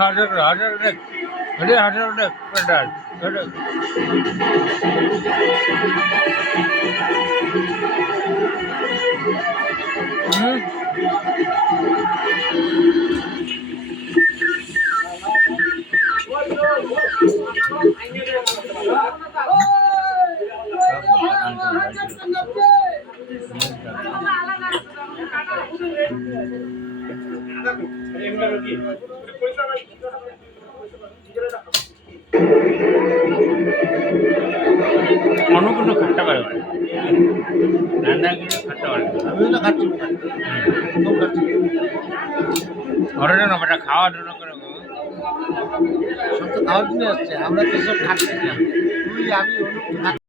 হাজার দেখ হাজার দেখ অন্য খাট্টা পারে রান্না কিন্তু খাট্টা পারে আমিও তো খাচ্ছি ঘরে না বেটা খাওয়ার জন্য করে সব তো খাওয়ার জন্য আসছে আমরা তো সব খাচ্ছি না তুই আমি